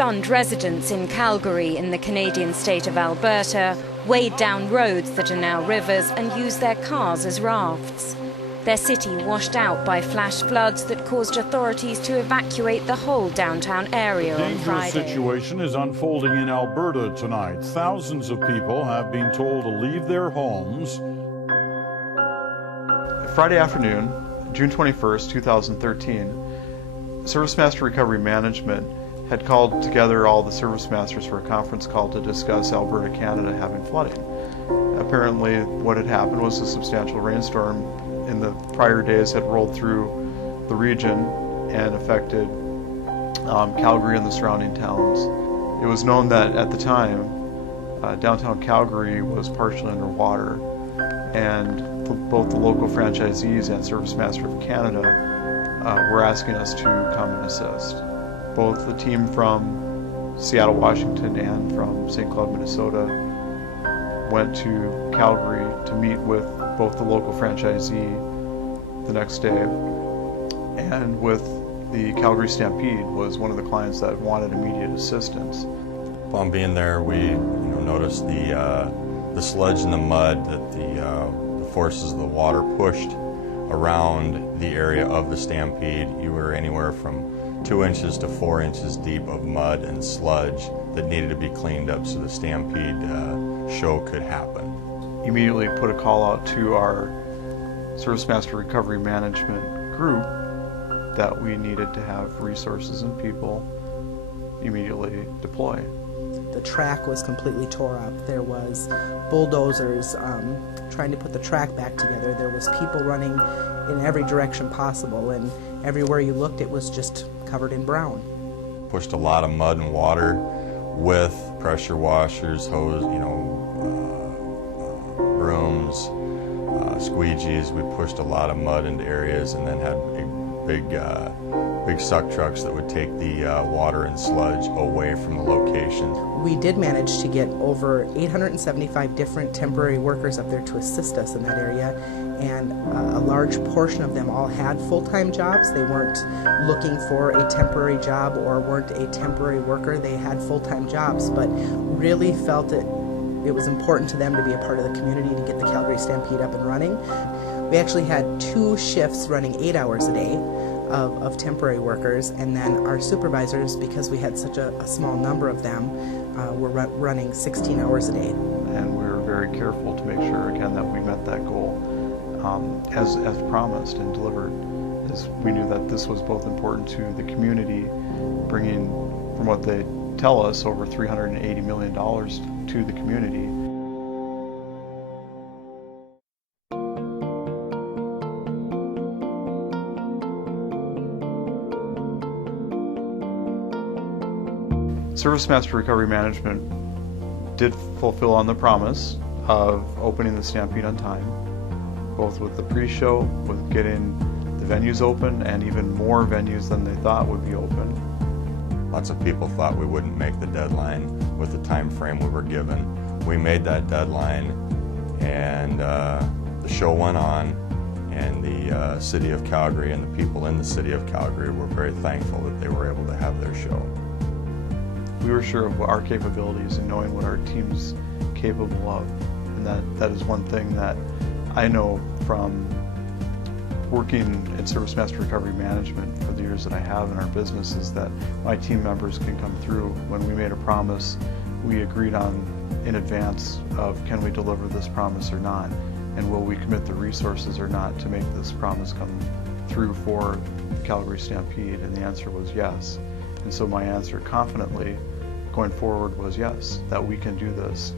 stunned residents in Calgary in the Canadian state of Alberta wade down roads that are now rivers and use their cars as rafts. Their city washed out by flash floods that caused authorities to evacuate the whole downtown area on Friday. The dangerous situation is unfolding in Alberta tonight. Thousands of people have been told to leave their homes. Friday afternoon, June 21st, 2013, ServiceMaster Recovery Management had called together all the ServiceMasters for a conference call to discuss Alberta Canada having flooding. Apparently what had happened was a substantial rainstorm in the prior days had rolled through the region and affected Calgary and the surrounding towns. It was known that at the time downtown Calgary was partially underwater, and both the local franchisees and ServiceMaster of Canada were asking us to come and assist. Both the team from Seattle, Washington and from St. Cloud, Minnesota went to Calgary to meet with both the local franchisee the next day and with the Calgary Stampede was one of the clients that wanted immediate assistance. Upon being there, we noticed the sludge and the mud that the forces of the water pushed around the area of the Stampede. You were anywhere from 2 inches to 4 inches deep of mud and sludge that needed to be cleaned up so the Stampede show could happen. Immediately put a call out to our ServiceMaster Recovery Management group that we needed to have resources and people immediately deploy. The track was completely tore up. There was bulldozers trying to put the track back together. There was people running in every direction possible, and everywhere you looked it was just covered in brown. Pushed a lot of mud and water with pressure washers, hose, brooms, squeegees. We pushed a lot of mud into areas and then had big suck trucks that would take the water and sludge away from the locations. We did manage to get over 875 different temporary workers up there to assist us in that area, and a large portion of them all had full-time jobs. They weren't looking for a temporary job or weren't a temporary worker. They had full-time jobs, but really felt it was important to them to be a part of the community to get the Calgary Stampede up and running. We actually had 2 shifts running 8 hours a day of temporary workers, and then our supervisors, because we had such a small number of them, were running 16 hours a day. And we were very careful to make sure, again, that we met that goal as promised and delivered, as we knew that this was both important to the community, bringing, from what they tell us, over $380 million to the community. ServiceMaster Recovery Management did fulfill on the promise of opening the Stampede on time, both with the pre-show, with getting the venues open, and even more venues than they thought would be open. Lots of people thought we wouldn't make the deadline with the time frame we were given. We made that deadline, and the show went on, and the city of Calgary and the people in the city of Calgary were very thankful that they were able to have their show. We were sure of our capabilities and knowing what our team's capable of, and that is one thing that I know from working at ServiceMaster Recovery Management for the years that I have in our business, is that my team members can come through. When we made a promise, we agreed on in advance of, can we deliver this promise or not, and will we commit the resources or not to make this promise come through for the Calgary Stampede, and the answer was yes. And so my answer confidently going forward was yes, that we can do this.